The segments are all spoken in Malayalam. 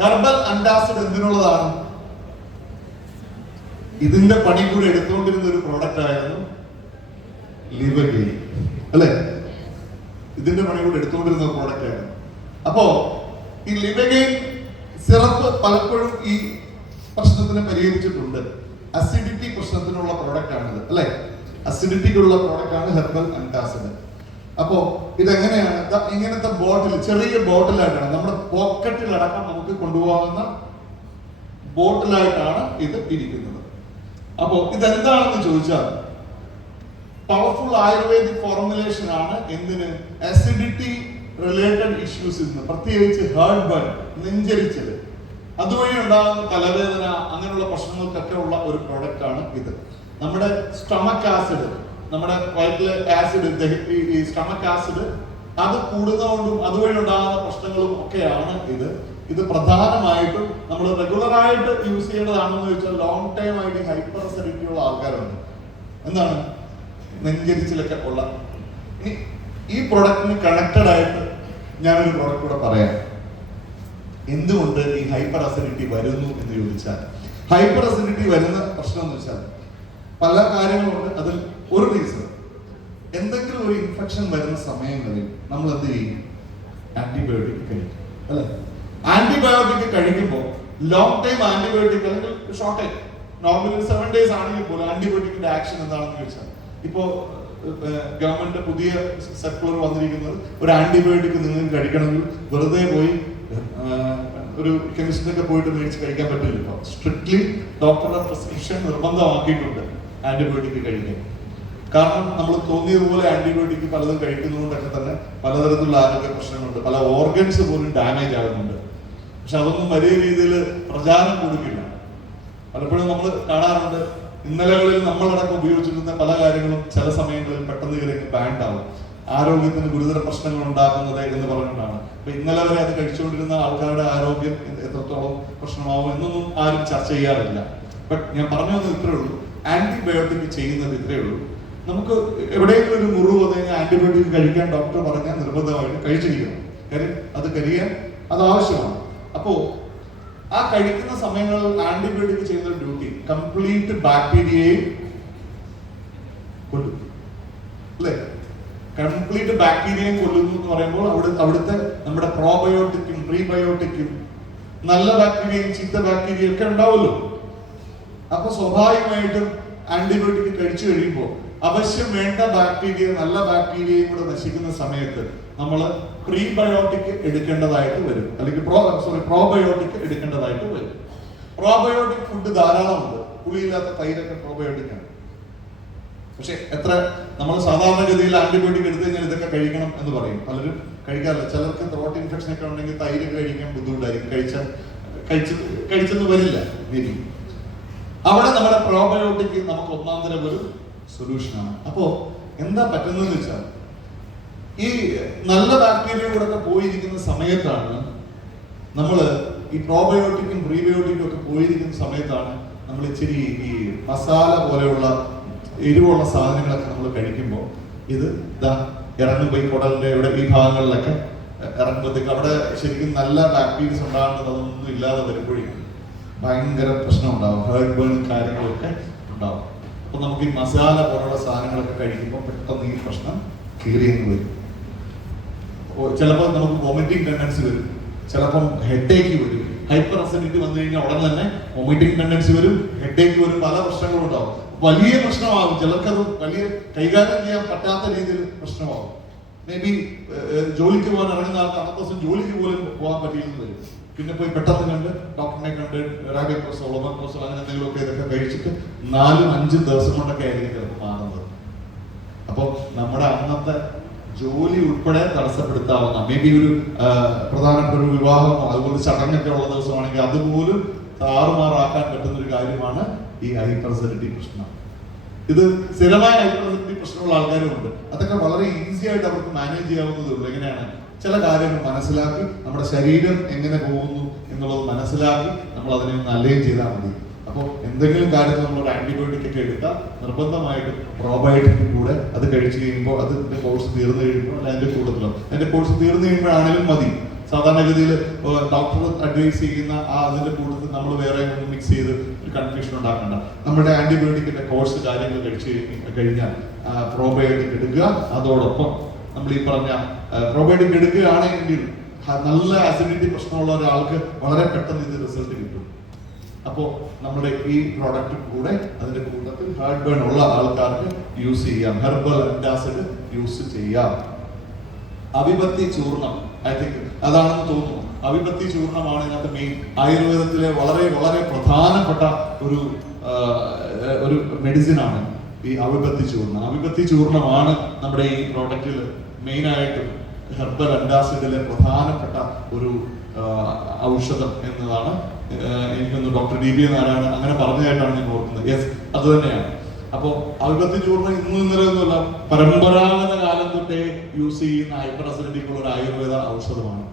Herbal antacid എന്തിനുള്ളതാണ്? ഇതിന്റെ പണി കൂടെ എടുത്തുകൊണ്ടിരുന്ന ഒരു പ്രോഡക്റ്റ് ആയിരുന്നു ലിവഗെയിൻ, അല്ലെ? ഇതിന്റെ പണി കൂടെ എടുത്തുകൊണ്ടിരുന്ന ഒരു പ്രോഡക്റ്റ് ആയിരുന്നു. അപ്പോ ഈ ലിവഗെയിൻ സിറപ്പ് പലപ്പോഴും ഈ പ്രശ്നത്തിനെ പരിഹരിച്ചിട്ടുണ്ട്. അസിഡിറ്റി പ്രശ്നത്തിനുള്ള പ്രോഡക്റ്റ് ആണിത്, അല്ലെ? അസിഡിറ്റിക്കുള്ള പ്രോഡക്റ്റ് ആണ് ഹെർബൽ അന്റാസിഡ്. അപ്പോ ഇതെങ്ങനെയാണ്? ഇങ്ങനത്തെ ബോട്ടിൽ, ചെറിയ ബോട്ടിലായിട്ടാണ്, നമ്മുടെ പോക്കറ്റിലടക്കം നമുക്ക് കൊണ്ടുപോകുന്ന ബോട്ടിലായിട്ടാണ് ഇത് ഇരിക്കുന്നത്. അപ്പോ ഇതെന്താണെന്ന് ചോദിച്ചാൽ പവർഫുൾ ആയുർവേദിക് ഫോർമുലേഷൻ ആണ്. എന്തിന്? അസിഡിറ്റി റിലേറ്റഡ് ഇഷ്യൂസ്, പ്രത്യേകിച്ച് ഹേർട്ട് ബേൺ, നെഞ്ചരിച്ചത്, അതുവഴി ഉണ്ടാകുന്ന തലവേദന, അങ്ങനെയുള്ള പ്രശ്നങ്ങൾക്കൊക്കെ ഉള്ള ഒരു പ്രോഡക്റ്റ് ആണ് ഇത്. നമ്മുടെ സ്റ്റമക് ആസിഡ്, നമ്മുടെ വയറ്റിലെ ആസിഡ്, ഈ സ്റ്റമക് ആസിഡ് അത് കൂടുന്നതുകൊണ്ടും അതുവഴി ഉണ്ടാകുന്ന പ്രശ്നങ്ങളും ഒക്കെയാണ് ഇത്. ഇത് പ്രധാനമായിട്ടും നമ്മൾ റെഗുലർ ആയിട്ട് യൂസ് ചെയ്യേണ്ടതാണെന്ന് ചോദിച്ചാൽ ലോങ് ടൈം ആയിട്ട് ഹൈപ്പർ അസിഡിറ്റി ഉള്ള ആൾക്കാരുണ്ട്. എന്താണ്? നെഞ്ചരിച്ചിലൊക്കെ ഉള്ള. ഇനി ഈ പ്രൊഡക്റ്റിന് കണക്റ്റഡ് ആയിട്ട് ഞാനൊരു പ്രൊഡക്റ്റ് കൂടെ പറയാം. എന്തുകൊണ്ട് ഈ ഹൈപ്പർ അസിഡിറ്റി വരുന്നു എന്ന് ചോദിച്ചാൽ, ഹൈപ്പർ അസിഡിറ്റി വരുന്ന പ്രശ്നം എന്ന് വെച്ചാൽ പല കാര്യങ്ങളുണ്ട്. അതിൽ ഒരു റീസൺ, എന്തെങ്കിലും ഒരു ഇൻഫെക്ഷൻ വരുന്ന സമയങ്ങളിൽ നമ്മൾ എന്ത് ചെയ്യും? ആന്റിബയോട്ടിക് കഴിക്കും, അല്ലെ? ആന്റിബയോട്ടിക് കഴിക്കുമ്പോൾ ലോങ് ടൈം ആന്റിബയോട്ടിക് അല്ലെങ്കിൽ ഷോർട്ട് ടൈം, നോർമലി 7 days ആണെങ്കിൽ പോലും ആന്റിബയോട്ടിക്കിന്റെ ആക്ഷൻ എന്താണെന്ന് ചോദിച്ചാൽ, ഇപ്പോ ഗവൺമെന്റ് പുതിയ സർക്കുലർ വന്നിരിക്കുന്നത് ഒരു ആന്റിബയോട്ടിക് നിങ്ങൾക്ക് കഴിക്കണമെങ്കിൽ വെറുതെ പോയി ഒരു കെമിസ്റ്റിനൊക്കെ പോയിട്ട് മേടിച്ച് കഴിക്കാൻ പറ്റില്ല. ഇപ്പൊ സ്ട്രിക്ട്ലി ഡോക്ടറുടെ പ്രിസ്ക്രിപ്ഷൻ നിർബന്ധമാക്കിയിട്ടുണ്ട് ആന്റിബയോട്ടിക് കഴിക്കാൻ. കാരണം നമ്മൾ തോന്നിയതുപോലെ ആന്റിബയോട്ടിക് പലതും കഴിക്കുന്നതുകൊണ്ടൊക്കെ തന്നെ പലതരത്തിലുള്ള ആരോഗ്യ പ്രശ്നങ്ങളുണ്ട്, പല ഓർഗൻസ് പോലും ഡാമേജ് ആകുന്നുണ്ട്. പക്ഷെ അതൊന്നും വലിയ രീതിയിൽ പ്രചാരം കൊടുക്കില്ല. പലപ്പോഴും നമ്മൾ കാണാറുണ്ട്, ഇന്നലകളിൽ നമ്മളടക്കം ഉപയോഗിച്ചിരുന്ന പല കാര്യങ്ങളും ചില സമയങ്ങളിൽ പെട്ടെന്ന് കയറി ബാൻഡ് ആവും, ആരോഗ്യത്തിന് ഗുരുതര പ്രശ്നങ്ങൾ ഉണ്ടാക്കുന്നത് എന്ന് പറഞ്ഞുകൊണ്ടാണ്. അപ്പൊ ഇന്നലെ വരെ അത് കഴിച്ചുകൊണ്ടിരുന്ന ആൾക്കാരുടെ ആരോഗ്യം എത്രത്തോളം പ്രശ്നമാവും എന്നൊന്നും ആരും ചർച്ച ചെയ്യാറില്ല. ബട്ട് ഞാൻ പറഞ്ഞു വന്നത് ഇത്രേ ഉള്ളൂ, ആന്റിബയോട്ടിക് ചെയ്യുന്നത് ഇത്രേ ഉള്ളൂ. നമുക്ക് എവിടെയെങ്കിലും ഒരു മുറിവ് വന്നു കഴിഞ്ഞാൽ ആന്റിബയോട്ടിക് കഴിക്കാൻ ഡോക്ടർ പറഞ്ഞാൽ നിർബന്ധമായിട്ട് കഴിച്ചിരിക്കണം. കാര്യം അത് കരിയാൻ അത് ആവശ്യമാണ്. അപ്പോ ആ കഴിക്കുന്ന സമയങ്ങളിൽ ആന്റിബയോട്ടിക് ചെയ്യുന്ന ഡ്യൂട്ടി കംപ്ലീറ്റ് ബാക്ടീരിയയും കൊല്ലും, അല്ലേ? കംപ്ലീറ്റ് ബാക്ടീരിയയും കൊല്ലുന്നു എന്ന് പറയുമ്പോൾ അവിടുത്തെ നമ്മുടെ പ്രോബയോട്ടിക്കും പ്രീബയോട്ടിക്കും നല്ല ബാക്ടീരിയയും ചീത്ത ബാക്ടീരിയയും ഒക്കെ ഉണ്ടാവുമല്ലോ. അപ്പൊ സ്വാഭാവികമായിട്ടും ആന്റിബയോട്ടിക് കഴിച്ചു കഴിയുമ്പോൾ അവശ്യം വേണ്ട ബാക്ടീരിയ, നല്ല ബാക്ടീരിയയും കൂടെ നശിക്കുന്ന സമയത്ത് നമ്മൾ പ്രീബയോട്ടിക് എടുക്കേണ്ടതായിട്ട് വരും, അല്ലെങ്കിൽ പ്രോബയോട്ടിക് എടുക്കേണ്ടതായിട്ട് വരും. പ്രോബയോട്ടിക് ഫുഡ് ധാരാളമുണ്ട്, പുളിയില്ലാത്ത തൈരൊക്കെ പ്രോബയോട്ടിക് ആണ്. പക്ഷെ എത്ര നമ്മൾ സാധാരണഗതിയിൽ ആന്റിബയോട്ടിക് എടുത്തു കഴിഞ്ഞാൽ ഇതൊക്കെ കഴിക്കണം എന്ന് പറയും, പലരും കഴിക്കാറില്ല. ചിലർക്ക് ത്രോട്ട് ഇൻഫെക്ഷൻ ഒക്കെ ഉണ്ടെങ്കിൽ തൈര് കഴിക്കാൻ ബുദ്ധിമുട്ടായിരിക്കും, കഴിച്ചെന്ന് വരില്ല. അവിടെ നമ്മുടെ പ്രോബയോട്ടിക് നമുക്ക് ഒന്നാം തരം ഒരു സൊല്യൂഷനാണ്. അപ്പോ എന്താ പറ്റുന്നതെന്ന് വെച്ചാൽ, ഈ നല്ല ബാക്ടീരിയ കൂടെ ഒക്കെ പോയിരിക്കുന്ന സമയത്താണ് നമ്മൾ ഈ പ്രോബയോട്ടിക്കും പ്രീബയോട്ടിക്കും ഒക്കെ പോയിരിക്കുന്ന സമയത്താണ് നമ്മൾ ഇച്ചിരി ഈ മസാല പോലെയുള്ള എരിവുള്ള സാധനങ്ങളൊക്കെ നമ്മൾ കഴിക്കുമ്പോൾ ഇത് ഇറങ്ങുമ്പോൾ ഈ കുടലിന്റെ ഇവിടെ ഈ ഭാഗങ്ങളിലൊക്കെ ഇറങ്ങുമ്പോഴത്തേക്ക് അവിടെ ശരിക്കും നല്ല ബാക്ടീരിയസ് ഉണ്ടാകുന്നത് അതൊന്നും ഇല്ലാതെ വരുമ്പോഴേക്കും ഭയങ്കര പ്രശ്നം ഉണ്ടാവും, ഹേർട്ട് ബേൺ കാര്യങ്ങളൊക്കെ ഉണ്ടാവും. അപ്പൊ നമുക്ക് ഈ മസാല പോലുള്ള സാധനങ്ങളൊക്കെ കഴിക്കുമ്പോൾ പെട്ടെന്ന് ഈ പ്രശ്നം കീറിയെന്ന് വരും. ചിലപ്പോൾ നമുക്ക് വോമിറ്റിംഗ് ടെൻഡൻസി വരും, ചിലപ്പം ഹെഡേക്ക് വരും. ഹൈപ്പർ അസിഡിറ്റി വന്നു കഴിഞ്ഞാൽ ഉടൻ തന്നെ വോമിറ്റിംഗ് ടെൻഡൻസി വരും, ഹെഡേക്ക് വരും, പല പ്രശ്നങ്ങളും ഉണ്ടാവും. വലിയ പ്രശ്നമാകും, ചിലർക്കത് വലിയ കൈകാര്യം ചെയ്യാൻ പറ്റാത്ത രീതിയിൽ പ്രശ്നമാകും. മേ ബി ജോലിക്ക് പോകാൻ ഇറങ്ങുന്ന ആൾക്ക് അന്നത്തെ ദിവസം ജോലിക്ക് പോലും പോകാൻ പറ്റിയില്ലെന്ന് വരും. പിന്നെ പോയി പെട്ടെന്ന് കണ്ട് ഡോക്ടറിനെ കണ്ട് റാബിപ്രോസോ ഒളോമപ്രോസോ അങ്ങനെ എന്തെങ്കിലുമൊക്കെ ഇതൊക്കെ കഴിച്ചിട്ട് 4-5 ദിവസം കൊണ്ടൊക്കെ ആയിരിക്കും ചിലപ്പോൾ മാറുന്നത്. അപ്പോൾ നമ്മുടെ അന്നത്തെ ജോലി ഉൾപ്പെടെ തടസ്സപ്പെടുത്താവുന്ന, മേ ബി ഒരു പ്രധാനപ്പെട്ട ഒരു വിവാഹമോ അതുപോലെ ചടങ്ങൊക്കെ ഉള്ള ദിവസമാണെങ്കിൽ അതുപോലും താറുമാറാക്കാൻ പറ്റുന്ന ഒരു കാര്യമാണ് ഈ ഹൈപ്പർ അസിഡിറ്റി പ്രശ്നം. ഇത് സ്ഥിരമായ ഹൈപ്പർ അസിഡിറ്റി പ്രശ്നമുള്ള ആൾക്കാരുമുണ്ട്. അതൊക്കെ വളരെ ഈസി ആയിട്ട് അവർക്ക് മാനേജ് ചെയ്യാവുന്നതേ ഉള്ളൂ. എങ്ങനെയാണ്? ചില കാര്യങ്ങൾ മനസ്സിലാക്കി, നമ്മുടെ ശരീരം എങ്ങനെ പോകുന്നു എന്നുള്ളത് മനസ്സിലാക്കി നമ്മൾ അതിനെ ഒന്ന് അലൈൻ ചെയ്താൽ മതി. അപ്പോൾ എന്തെങ്കിലും കാര്യത്തിൽ നമ്മൾ ആന്റിബയോട്ടിക് ഒക്കെ എടുത്താൽ നിർബന്ധമായിട്ടും പ്രോബയോട്ടിക് കൂടെ അത് കഴിച്ചു കഴിയുമ്പോൾ അതിന്റെ കോഴ്സ് തീർന്നു കഴിയുമ്പോൾ, അല്ല അതിന്റെ കൂട്ടത്തിലോ അതിന്റെ കോഴ്സ് തീർന്നു കഴിയുമ്പോഴാണെങ്കിലും മതി. സാധാരണഗതിയിൽ ഡോക്ടർ അഡ്വൈസ് ചെയ്യുന്ന അതിന്റെ കൂടുതൽ നമ്മൾ വേറെ മിക്സ് ചെയ്ത് ഒരു കൺഫ്യൂഷൻ ഉണ്ടാക്കണ്ട. നമ്മുടെ ആന്റിബയോട്ടിക്കിന്റെ കോഴ്സ് കാര്യങ്ങൾ കഴിഞ്ഞാൽ പ്രോബയോട്ടിക് എടുക്കുക. അതോടൊപ്പം നമ്മൾ ഈ പറഞ്ഞ പ്രോബയോട്ടിക് എടുക്കുകയാണെങ്കിൽ നല്ല ആസിഡിറ്റി പ്രശ്നമുള്ള ഒരാൾക്ക് വളരെ പെട്ടെന്ന് ഇത് റിസൾട്ട് കിട്ടും. അപ്പോൾ നമ്മുടെ ഈ പ്രോഡക്റ്റ് കൂടെ അതിന്റെ കൂട്ടത്തിൽ ഹാർട്ട് ബേൺ ഉള്ള ആൾക്കാർക്ക് യൂസ് ചെയ്യാം. ഹെർബൽ ആന്റാസിഡ് യൂസ് ചെയ്യാം. അവിപത്തി ചൂർണം, ഐ തിങ്ക് അതാണെന്ന് തോന്നുന്നു. അവിപത്തി ചൂർണമാണ് ഇതിനകത്ത് മെയിൻ. ആയുർവേദത്തിലെ വളരെ വളരെ പ്രധാനപ്പെട്ട ഒരു മെഡിസിൻ ആണ് ഈ അവിപത്തി ചൂർണം. അവിപത്തി ചൂർണമാണ് നമ്മുടെ ഈ പ്രോഡക്റ്റിൽ മെയിൻ ആയിട്ടും ഹെർബൽ ആന്റാസിഡിലെ പ്രധാനപ്പെട്ട ഒരു ഔഷധം എന്നതാണ് എനിക്കൊന്ന് ഡോക്ടർ DB നാരായണൻ അങ്ങനെ പറഞ്ഞതായിട്ടാണ് ഞാൻ ഓർക്കുന്നത്. യെസ്, അത് തന്നെയാണ്. അപ്പോൾ അവിപത്തി ചൂർണം ഇന്നലെ ഒന്നുമല്ല, പരമ്പരാഗത കാലം തൊട്ടേ യൂസ് ചെയ്യുന്ന ഹൈപ്പർ അസിഡിറ്റിക് ഉള്ള ഒരു ആയുർവേദ ഔഷധമാണ്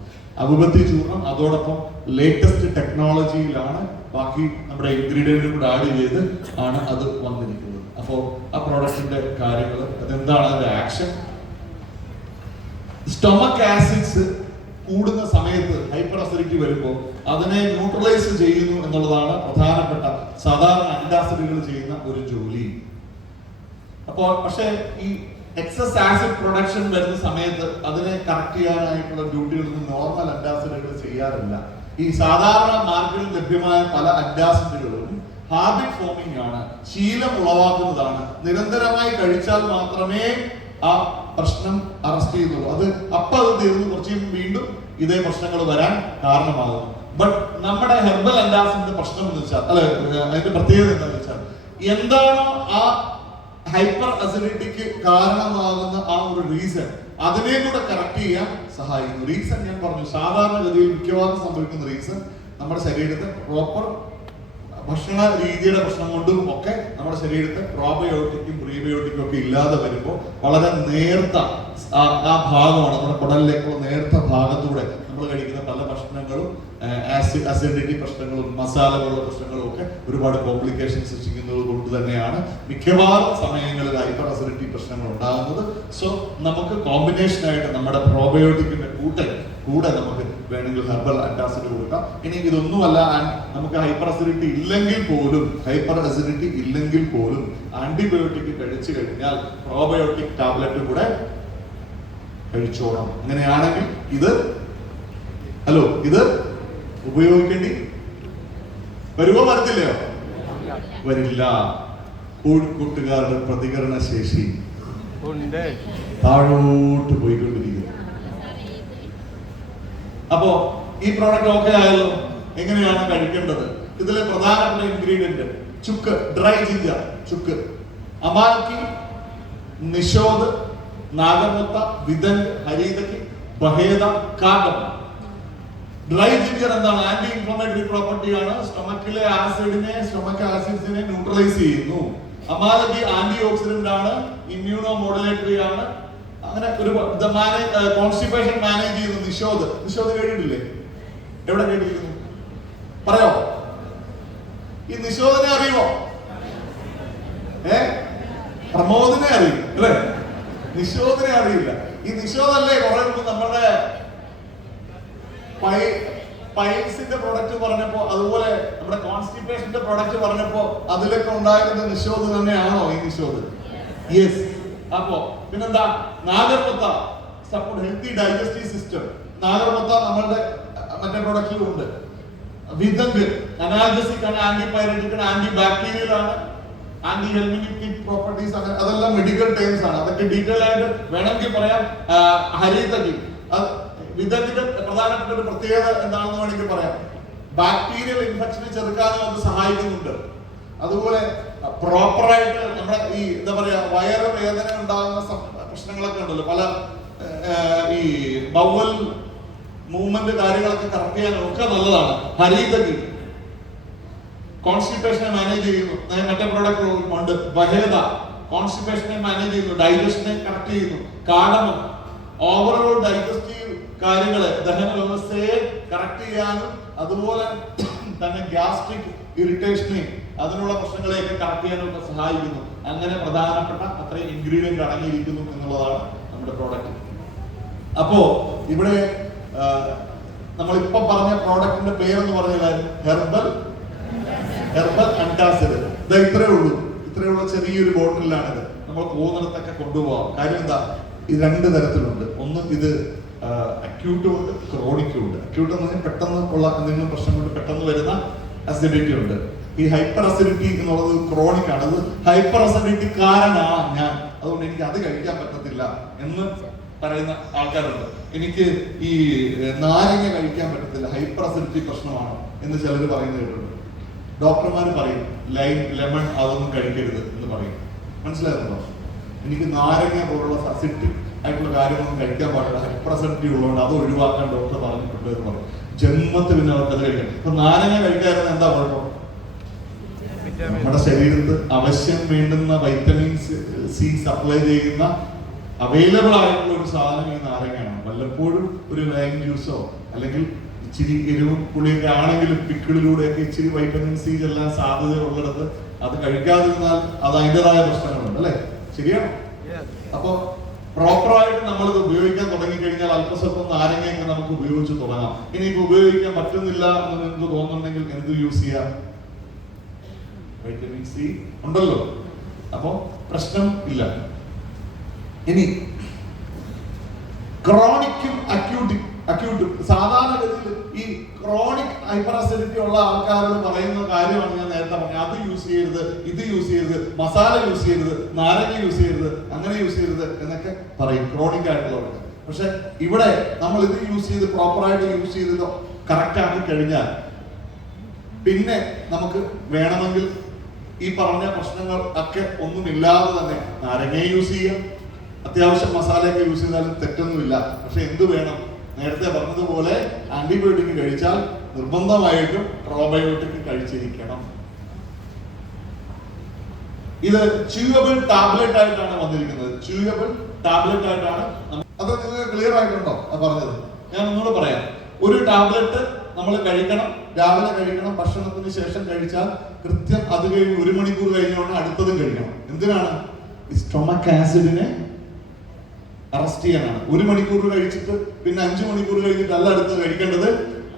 അവിപത്തി ചൂർണം. അതോടൊപ്പം ലേറ്റസ്റ്റ് ടെക്നോളജിയിലാണ് ബാക്കി നമ്മുടെ ഇൻഗ്രീഡിയന്റും കൂടെ ആഡ് ചെയ്ത് ആണ് അത് വന്നിരിക്കുന്നത്. അപ്പോൾ ആ പ്രോഡക്റ്റിന്റെ കാര്യങ്ങൾ അതെന്താണ് അതിന്റെ ആക്ഷൻ. സ്റ്റൊമക് ആസിഡ്സ് കൂടുന്ന സമയത്ത് ഹൈപ്പർ അസിഡിറ്റി വരുമ്പോൾ അതിനെ ന്യൂട്രലൈസ് ചെയ്യുന്നു എന്നുള്ളതാണ് പ്രധാനപ്പെട്ട സാധാരണ ആന്റാസിഡുകൾ ചെയ്യുന്ന ഒരു ജോലി. അപ്പോൾ പക്ഷേ ഈ എക്സസ് ആസിഡ് പ്രൊഡക്ഷൻ വരുന്ന സമയത്ത് അതിനെ കറക്റ്റ് ചെയ്യാനായിട്ടുള്ള ഡ്യൂട്ടികളൊന്നും നോർമൽ ആന്റാസിഡുകൾ ചെയ്യാറില്ല. ഈ സാധാരണ മാർക്കറ്റിൽ ലഭ്യമായ പല ആന്റാസിഡുകളും ഹാബിറ്റ് ഫോമിംഗ് ആണ്, ശീലം ഉളവാക്കുന്നതാണ്. നിരന്തരമായി കഴിച്ചാൽ മാത്രമേ ആ പ്രശ്നം അറസ്റ്റ് ചെയ്യുന്നുള്ളൂ. അത് തീർന്നു കുറച്ച് വീണ്ടും ഇതേ പ്രശ്നങ്ങൾ വരാൻ കാരണമാകും. ബട്ട് നമ്മുടെ ഹെർബൽ ആന്റാസിഡിന്റെ പ്രശ്നം എന്ന് വെച്ചാൽ അതിന്റെ പ്രത്യേകത എന്താണെന്ന് വെച്ചാൽ എന്താണോ ആ ഹൈപ്പർ അസിഡിറ്റിക്ക് കാരണമാകുന്ന ആ ഒരു റീസൺ അതിനെ കൂടെ കറക്റ്റ് ചെയ്യാൻ സഹായിക്കുന്നു. റീസൺ ഞാൻ പറഞ്ഞു, സാധാരണഗതിയിൽ മിക്കവാറും സംഭവിക്കുന്ന റീസൺ നമ്മുടെ ശരീരത്തെ പ്രോപ്പർ ഭക്ഷണ രീതിയുടെ പ്രശ്നം കൊണ്ടും ഒക്കെ നമ്മുടെ ശരീരത്തെ പ്രോബയോട്ടിക്കും പ്രീബയോട്ടിക്കും ഒക്കെ ഇല്ലാതെ വരുമ്പോൾ വളരെ നേർത്ത ആ ഭാഗമാണ് നമ്മുടെ കുടലിലേക്കുള്ള നേർത്ത ഭാഗത്തൂടെ നമ്മൾ കഴിക്കുന്ന പല ഭക്ഷണങ്ങളും അസിഡിറ്റി പ്രശ്നങ്ങളും മസാലകളുടെ പ്രശ്നങ്ങളും ഒക്കെ ഒരുപാട് കോംപ്ലിക്കേഷൻ സൃഷ്ടിക്കുന്നത് കൊണ്ട് തന്നെയാണ് മിക്കവാറും സമയങ്ങളിൽ ഹൈപ്പർ അസിഡിറ്റി പ്രശ്നങ്ങൾ ഉണ്ടാകുന്നത്. സോ നമുക്ക് കോമ്പിനേഷൻ ആയിട്ട് നമ്മുടെ പ്രോബയോട്ടിക്കിന്റെ കൂടെ നമുക്ക് വേണമെങ്കിൽ ഹെർബൽ ആന്റാസിഡ് കൊടുക്കാം. ഇനി ഇതൊന്നുമല്ല, നമുക്ക് ഹൈപ്പർ അസിഡിറ്റി ഇല്ലെങ്കിൽ പോലും ആന്റിബയോട്ടിക് കഴിച്ചു കഴിഞ്ഞാൽ പ്രോബയോട്ടിക് ടാബ്ലറ്റ് കൂടെ കഴിച്ചോണം. അങ്ങനെയാണെങ്കിൽ ഇത് ഉപയോഗിക്കേണ്ടി വരുമോ വരത്തില്ലയോ? വരില്ല. കോഴിക്കോട്ടുകാരുടെ പ്രതികരണ ശേഷി താഴോട്ട് പോയിക്കൊണ്ടിരിക്കുന്നു. അപ്പോ ഈ പ്രോഡക്റ്റ് ഓക്കെ ആയല്ലോ. എങ്ങനെയാണ് കഴിക്കേണ്ടത്? ഇതിലെ പ്രധാനപ്പെട്ട ഇൻഗ്രീഡിയന്റ് ചുക്ക്, ഡ്രൈ ജിഞ്ചർ, ചുക്ക്, അമാൽക്കി, നിശോദ്, നാഗമുത്ത, വിദംഗ്, ഹരീതകി, ബഹേദ, കാർഡമം. ഡ്രൈ ജിഞ്ചർ എന്താണ്? ആന്റി ഇൻഫ്ലമേറ്ററി പ്രോപ്പർട്ടിയാണ്. സ്റ്റൊമക് ആസിഡ്സിനെ ന്യൂട്രലൈസ് ചെയ്യുന്നു. അമാലക്കി ആന്റി ഓക്സിഡന്റ് ആണ്, ഇമ്മ്യൂണോ മോഡുലേറ്ററി ആണ്. അങ്ങനെ ഒരു കോൺസ്റ്റിപ്പേഷൻ മാനേജ് ചെയ്യുന്നു. നിശോദ് കേട്ടിട്ടില്ലേ? എവിടെ കേട്ടിരിക്കുന്നു? പറയോ? ഈ നിശോദനെ അറിയുമോ? പ്രമോദിനെ അറിയും അല്ലേ? നിശോദനെ അറിയില്ല. ഈ നിശോദല്ലേ കുറെ മുമ്പ് നമ്മുടെ പൈൽസിന്റെ പ്രൊഡക്റ്റ് പറഞ്ഞപ്പോ, അതുപോലെ നമ്മുടെ കോൺസ്റ്റിപ്പേഷന്റെ പ്രൊഡക്റ്റ് പറഞ്ഞപ്പോ അതിലൊക്കെ ഉണ്ടായിരുന്ന നിശോദ് തന്നെയാണോ ഈ നിശോദ്? യെസ്. അപ്പോ പിന്നെന്താ? നാഗർമുത്ത, സപ്പോർട്ട് ഹെൽത്തി ഡൈജസ്റ്റീവ് സിസ്റ്റം. നാഗർമുത്ത നമ്മളുടെ മറ്റേ പ്രൊഡക്റ്റിലും ഉണ്ട്. വിദംഗ് അനാൽജസിക് ആണ്, ആന്റിപൈററ്റിക് ആണ്, ആന്റി ബാക്ടീരിയൽ ആണ്, ആന്റി ഹെൽമിനിറ്റിക് പ്രോപ്പർട്ടീസ് ആണ്. അതെല്ലാം മെഡിക്കൽ ടേംസ് ആണ്. അതൊക്കെ ഡീറ്റെയിൽ ആയിട്ട് വേണമെങ്കിൽ പറയാം. ഹരീതകി, വിദഗ്ധിന്റെ പ്രധാനപ്പെട്ട ഒരു പ്രത്യേകത എന്താണെന്ന് വേണമെങ്കിൽ പറയാം. ബാക്ടീരിയൽ ഇൻഫെക്ഷനെ ചെറുക്കാനും അത് സഹായിക്കുന്നുണ്ട്. അതുപോലെ പ്രോപ്പറായിട്ട് നമ്മുടെ ഈ എന്താ പറയാ വയറ് വേദന ഉണ്ടാകുന്ന പ്രശ്നങ്ങളൊക്കെ ഉണ്ടല്ലോ, പല ഈ ബൗവൽ മൂവ്മെന്റ് കാര്യങ്ങളൊക്കെ കറക്റ്റ് ചെയ്യാനും ഒക്കെ നല്ലതാണ്. ഹരീതകി കോൺസ്റ്റിപ്പേഷനെ മാനേജ് ചെയ്യുന്നു. മറ്റേ പ്രോഡക്റ്റ് ഉണ്ട് ബഹേദ, കോൺസ്റ്റിപ്പേഷനെ മാനേജ് ചെയ്യുന്നു, ഡൈജഷനെ കറക്റ്റ് ചെയ്യുന്നു. കാർഡമം ഓവറോൾ ഡൈജസ്റ്റീവ് കാര്യങ്ങളെ, ദഹന വ്യവസ്ഥയെ കറക്റ്റ് ചെയ്യാനും അതുപോലെ തന്നെ ഗ്യാസ്ട്രിക് ഇറിറ്റേഷനെ, അതിനുള്ള പ്രശ്നങ്ങളെയൊക്കെ കറക്റ്റ് ചെയ്യാനും ഒക്കെ സഹായിക്കുന്നു. അങ്ങനെ പ്രധാനപ്പെട്ട അത്രയും ഇൻഗ്രീഡിയന്റ് അടങ്ങിയിരിക്കുന്നു എന്നുള്ളതാണ് നമ്മുടെ പ്രോഡക്റ്റ്. അപ്പോ ഇവിടെ നമ്മൾ ഇപ്പൊ പറഞ്ഞ പ്രോഡക്റ്റിന്റെ പേരെന്ന് പറഞ്ഞാൽ ഹെർബൽ അന്റാസിഡ്. ഇത് ഇത്രയുള്ള ചെറിയൊരു ബോട്ടിലാണിത്. നമ്മൾ പോകുന്നിടത്തൊക്കെ കൊണ്ടുപോകാം. കാര്യം എന്താ, ഇത് രണ്ട് തരത്തിലുണ്ട്. ഒന്ന് ഇത് അക്യൂട്ടും ഉണ്ട്, ക്രോണിക്കും ഉണ്ട്. അക്യൂട്ട് എന്ന് പറഞ്ഞാൽ പെട്ടെന്ന് ഉള്ള എന്തെങ്കിലും പ്രശ്നം കൊണ്ട് പെട്ടെന്ന് വരുന്ന അസിഡിറ്റി ഉണ്ട്. ഈ ഹൈപ്പർ അസിഡിറ്റി എന്നുള്ളത് ക്രോണിക് ആണ്. അത് ഹൈപ്പർ അസിഡിറ്റി കാരണമാണ് ഞാൻ, അതുകൊണ്ട് എനിക്ക് അത് കഴിക്കാൻ പറ്റത്തില്ല എന്ന് പറയുന്ന ആൾക്കാരുണ്ട്. എനിക്ക് ഈ നാരങ്ങ കഴിക്കാൻ പറ്റത്തില്ല, ഹൈപ്പർ അസിഡിറ്റി പ്രശ്നമാണ് എന്ന് ചിലർ പറയുന്നത് കേട്ടിട്ടുണ്ട്. ഡോക്ടർമാർ പറയും ലെമൺ അതൊന്നും കഴിക്കരുത് എന്ന് പറയും. മനസ്സിലായിരുന്നോ? എനിക്ക് നാരങ്ങ പോലുള്ള അസിഡിറ്റി ആയിട്ടുള്ള കാര്യങ്ങളൊന്നും കഴിക്കാൻ പാടില്ല, ഹൈപ്പർ അസിഡിറ്റി ഉള്ളതുകൊണ്ട് അത് ഒഴിവാക്കാൻ ഡോക്ടർ പറഞ്ഞിട്ടുണ്ട് എന്ന് പറയും. ജന്മത്തിൽ പിന്നെ അവർക്ക് അത് കഴിക്കാം. ഇപ്പൊ നാരങ്ങ കഴിക്കാതിരുന്ന എന്താ കുഴപ്പം? നമ്മുടെ ശരീരത്തിൽ ആവശ്യം വേണ്ടുന്ന വൈറ്റമിൻ സി സപ്ലൈ ചെയ്യുന്ന അവൈലബിൾ ആയിട്ടുള്ള ഒരു സാധനം ഈ നാരങ്ങയാണ്. വല്ലപ്പോഴും ഒരു ലൈം ജ്യൂസോ അല്ലെങ്കിൽ ഇച്ചിരി എരിവും പുളിയൊക്കെ ആണെങ്കിലും പിക്കിളിലൂടെയൊക്കെ ഇച്ചിരി വൈറ്റമിൻ സി ചെല്ലാൻ സാധ്യത ഉള്ളിടത്ത് അത് കഴിക്കാതിരുന്നാൽ അത് അതിൻ്റെതായ പ്രശ്നങ്ങളുണ്ട്, അല്ലെ? ശരിയാണോ? അപ്പൊ പ്രോപ്പറായിട്ട് നമ്മളിത് ഉപയോഗിക്കാൻ തുടങ്ങിക്കഴിഞ്ഞാൽ അല്പസ്വല്പം നാരങ്ങയൊക്കെ നമുക്ക് ഉപയോഗിച്ച് തുടങ്ങാം. ഇനിയിപ്പോ ഉപയോഗിക്കാൻ പറ്റുന്നില്ല എന്ന് നിങ്ങൾക്ക് തോന്നുന്നുണ്ടെങ്കിൽ എന്ത് യൂസ് ചെയ്യാം? വൈറ്റമിൻ സി ഉണ്ടല്ലോ, അപ്പൊ പ്രശ്നം ഇല്ല. ഇനി ക്രോണിക്കും അക്യൂട്ടും സാധാരണഗതിയിൽ ഈ ക്രോണിക് ഹൈപ്പർ അസിഡിറ്റി ഉള്ള ആൾക്കാരോട് പറയുന്ന കാര്യമാണ് ഞാൻ നേരത്തെ പറഞ്ഞത്. അത് യൂസ് ചെയ്യരുത്, ഇത് യൂസ് ചെയ്യരുത്, മസാല യൂസ് ചെയ്യരുത്, നാരങ്ങ യൂസ് ചെയ്യരുത്, അങ്ങനെ യൂസ് ചെയ്യരുത് എന്നൊക്കെ പറയും ക്രോണിക് ആയിട്ടുള്ളവർക്ക്. പക്ഷെ ഇവിടെ നമ്മൾ ഇത് യൂസ് ചെയ്ത് പ്രോപ്പറായിട്ട് യൂസ് ചെയ്ത് കറക്റ്റ് ആക്കി കഴിഞ്ഞാൽ പിന്നെ നമുക്ക് വേണമെങ്കിൽ ഈ പറഞ്ഞ പ്രശ്നങ്ങൾ ഒക്കെ ഒന്നുമില്ലാതെ തന്നെ നാരങ്ങ യൂസ് ചെയ്യാം, അത്യാവശ്യം മസാലയൊക്കെ യൂസ് ചെയ്താലും തെറ്റൊന്നുമില്ല. പക്ഷെ എന്ത് വേണം? നേരത്തെ പറഞ്ഞതുപോലെ ആന്റിബയോട്ടിക് കഴിച്ചാൽ നിർബന്ധമായിട്ടും പ്രോബയോട്ടിക് കഴിച്ചിരിക്കണം. ഇത് ച്യൂവബിൾ ടാബ്ലറ്റ് ആയിട്ടാണ് വന്നിരിക്കുന്നത്. ച്യൂവബിൾ ടാബ്ലറ്റ് ആയിട്ടാണ്. അത് നിങ്ങൾക്ക് ക്ലിയർ ആയിട്ടുണ്ടോ പറഞ്ഞത്? ഞാൻ ഒന്നുകൂടെ പറയാം. ഒരു ടാബ്ലറ്റ് നമ്മൾ കഴിക്കണം, രാവിലെ കഴിക്കണം, ഭക്ഷണത്തിന് ശേഷം കഴിച്ചാൽ കൃത്യം അത് കഴിഞ്ഞ് 1 മണിക്കൂർ കഴിഞ്ഞുകൊണ്ട് അടുത്തതും കഴിക്കണം. എന്തിനാണ്? ഈ സ്റ്റൊമക് ആസിഡിനെ അറസ്റ്റ് ചെയ്യാനാണ്. 1 മണിക്കൂർ കഴിച്ചിട്ട് പിന്നെ 5 മണിക്കൂർ കഴിഞ്ഞിട്ട് അല്ല അടുത്തത് കഴിക്കേണ്ടത്.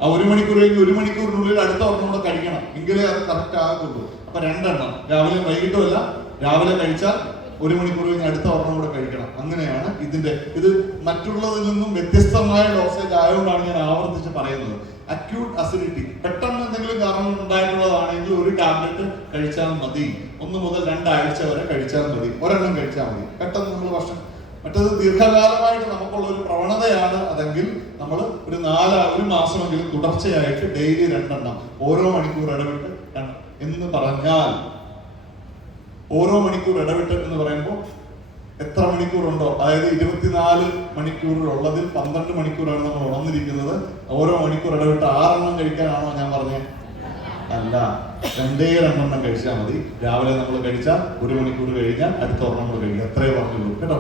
ആ 1 മണിക്കൂർ കഴിഞ്ഞ് 1 മണിക്കൂറിനുള്ളിൽ അടുത്ത ഒരെണ്ണം കൂടെ കഴിക്കണം, എങ്കിലേ അത് കറക്റ്റ് ആകുള്ളൂ. അപ്പൊ 2 എണ്ണം രാവിലെ വൈകിട്ടുമല്ല, രാവിലെ കഴിച്ചാൽ 1 മണിക്കൂർ കഴിഞ്ഞ് അടുത്ത ഒരെണ്ണം കൂടെ കഴിക്കണം. അങ്ങനെയാണ് ഇത് മറ്റുള്ളതിൽ നിന്നും വ്യത്യസ്തമായ ഡോസേജ് ആയതുകൊണ്ടാണ് ഞാൻ ആവർത്തിച്ച് പറയുന്നത്. അക്യൂട്ട് അസിഡിറ്റി പെട്ടെന്ന് എന്തെങ്കിലും കാരണം ഉണ്ടായിട്ടുള്ളതാണെങ്കിൽ ഒരു ടാബ്ലറ്റ് കഴിച്ചാൽ മതി. 1 മുതൽ 2 ആഴ്ച വരെ കഴിച്ചാൽ മതി, ഒരെണ്ണം കഴിച്ചാൽ മതി. പെട്ടെന്ന് നമ്മൾ ഭക്ഷണം മറ്റത് ദീർഘകാലമായിട്ട് നമുക്കുള്ള ഒരു പ്രവണതയാണ് അതെങ്കിൽ നമ്മൾ ഒരു മാസമെങ്കിലും തുടർച്ചയായിട്ട് ഡെയിലി 2 എണ്ണം ഓരോ മണിക്കൂർ ഇടവിട്ട് എന്ന് പറഞ്ഞാൽ, ഓരോ മണിക്കൂർ ഇടവിട്ട് എന്ന് പറയുമ്പോൾ എത്ര മണിക്കൂറുണ്ടോ, അതായത് 24 മണിക്കൂറുള്ളതിൽ 12 മണിക്കൂറാണ് നമ്മൾ ഉണർന്നിരിക്കുന്നത്. ഓരോ മണിക്കൂർ ഇടവിട്ട് 6 എണ്ണം കഴിക്കാനാണോ ഞാൻ പറഞ്ഞത്? അല്ല, 2 എണ്ണം കഴിച്ചാൽ മതി. രാവിലെ നമ്മൾ കഴിച്ചാൽ 1 മണിക്കൂർ കഴിഞ്ഞാൽ അടുത്ത ഒരെണ്ണം കൂടെ കഴിക്കുക. എത്രയോ പറഞ്ഞുള്ളൂ കേട്ടോ.